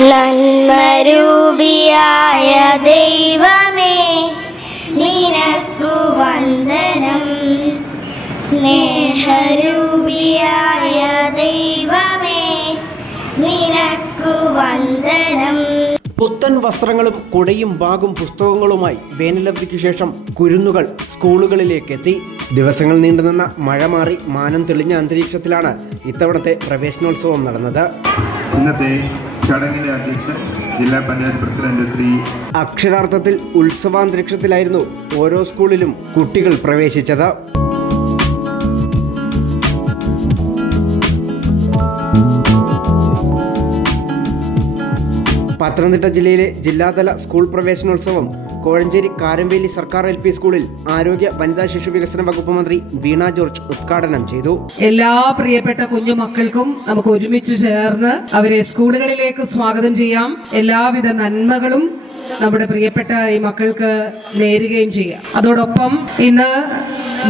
നന്മരൂപിയായ ദൈവമേ നിനക്കു വന്ദനം. സ്നേഹരൂപിയായ ദൈവമേ നിനക്കു വന്ദനം. പുത്തൻ വസ്ത്രങ്ങളും കുടയും ബാഗും പുസ്തകങ്ങളുമായി വേനലവധിക്ക് ശേഷം കുരുന്നുകൾ സ്കൂളുകളിലേക്ക് എത്തി ദിവസങ്ങൾ നീണ്ടുനിന്ന മഴ മാറി മാനം തെളിഞ്ഞ അന്തരീക്ഷത്തിലാണ് ഇത്തവണത്തെ പ്രവേശനോത്സവം നടന്നത്. ഇന്നത്തെ ചടങ്ങിന്റെ അധ്യക്ഷൻ ജില്ലാ പഞ്ചായത്ത് പ്രസിഡന്റ് ശ്രീ അക്ഷരാർത്ഥത്തിൽ ഉത്സവാന്തരീക്ഷത്തിലായിരുന്നു ഓരോ സ്കൂളിലും കുട്ടികൾ പ്രവേശിച്ചത്. പത്തനംതിട്ട ജില്ലയിലെ ജില്ലാതല സ്കൂൾ പ്രവേശനോത്സവം കോഴഞ്ചേരി കാരമ്പേലി സർക്കാർ എൽ പി സ്കൂളിൽ ആരോഗ്യ വനിതാ ശിശു വികസന വകുപ്പ് മന്ത്രി വീണ ജോർജ് ഉദ്ഘാടനം ചെയ്തു. എല്ലാ പ്രിയപ്പെട്ട കുഞ്ഞു മക്കൾക്കും നമുക്ക് ഒരുമിച്ച് ചേർന്ന് അവരെ സ്കൂളുകളിലേക്ക് സ്വാഗതം ചെയ്യാം. എല്ലാവിധ നന്മകളും നമ്മുടെ പ്രിയപ്പെട്ട ഈ മക്കൾക്ക് നേരുകയും ചെയ്യാം. അതോടൊപ്പം ഇന്ന്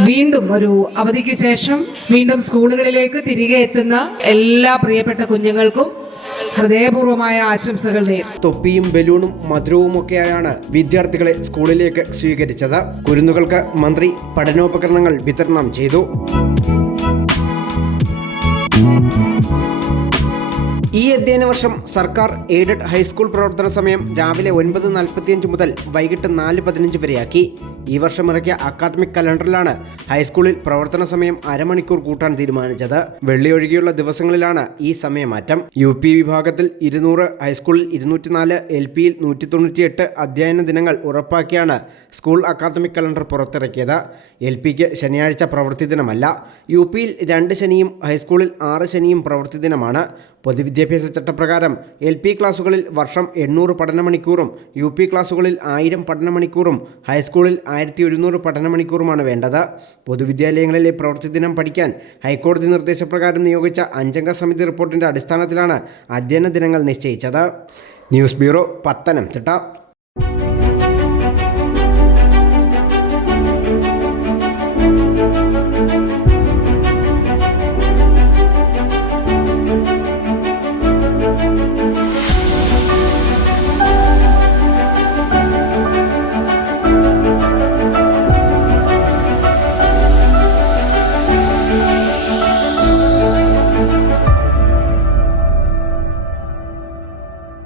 വീണ്ടും ഒരു അവധിക്ക് ശേഷം വീണ്ടും സ്കൂളുകളിലേക്ക് തിരികെ എത്തുന്ന എല്ലാ പ്രിയപ്പെട്ട കുഞ്ഞുങ്ങൾക്കും ഹൃദയപൂർവമായ ആശംസകൾ തൊപ്പിയും ബലൂണും മധുരവും ഒക്കെയാണ് വിദ്യാർത്ഥികളെ സ്കൂളിലേക്ക് സ്വീകരിച്ചത്. കുരുന്നുകൾക്ക് മന്ത്രി പഠനോപകരണങ്ങൾ വിതരണം ചെയ്തു. ഈ അധ്യയന വർഷം സർക്കാർ എയ്ഡഡ് ഹൈസ്കൂൾ പ്രവർത്തന സമയം രാവിലെ ഒൻപത് നാൽപ്പത്തിയഞ്ച് മുതൽ വൈകിട്ട് നാല് പതിനഞ്ച് വരെയാക്കി. ഈ വർഷം ഇറക്കിയ അക്കാദമിക് കലണ്ടറിലാണ് ഹൈസ്കൂളിൽ പ്രവർത്തന സമയം അരമണിക്കൂർ കൂട്ടാൻ തീരുമാനിച്ചത്. വെള്ളി ഒഴികെയുള്ള ദിവസങ്ങളിലാണ് ഈ സമയമാറ്റം. യു പി വിഭാഗത്തിൽ ഇരുന്നൂറ് ഹൈസ്കൂളിൽ ഇരുന്നൂറ്റിനാല് എൽ പിയിൽ നൂറ്റി തൊണ്ണൂറ്റിയെട്ട് അധ്യയന ദിനങ്ങൾ ഉറപ്പാക്കിയാണ് സ്കൂൾ അക്കാദമിക് കലണ്ടർ പുറത്തിറക്കിയത്. എൽ പിക്ക് ശനിയാഴ്ച പ്രവൃത്തി ദിനമല്ല. യു പിയിൽ രണ്ട് ശനിയും ഹൈസ്കൂളിൽ ആറ് ശനിയും പ്രവൃത്തി ദിനമാണ്. പൊതുവിദ്യാഭ്യാസ ചട്ടപ്രകാരം എൽ പി ക്ലാസുകളിൽ വർഷം എണ്ണൂറ് പഠന മണിക്കൂറും യു പി ക്ലാസുകളിൽ ആയിരം പഠന മണിക്കൂറും ഹൈസ്കൂളിൽ ആയിരത്തി ഒരുന്നൂറ് പഠന മണിക്കൂറുമാണ് വേണ്ടത്. പൊതുവിദ്യാലയങ്ങളിലെ പ്രവൃത്തി ദിനം പഠിക്കാൻ ഹൈക്കോടതി നിർദ്ദേശപ്രകാരം നിയോഗിച്ച അഞ്ചംഗ സമിതി റിപ്പോർട്ടിന്റെ അടിസ്ഥാനത്തിലാണ് അധ്യയന ദിനങ്ങൾ നിശ്ചയിച്ചത്. News bureau Pathanamthitta.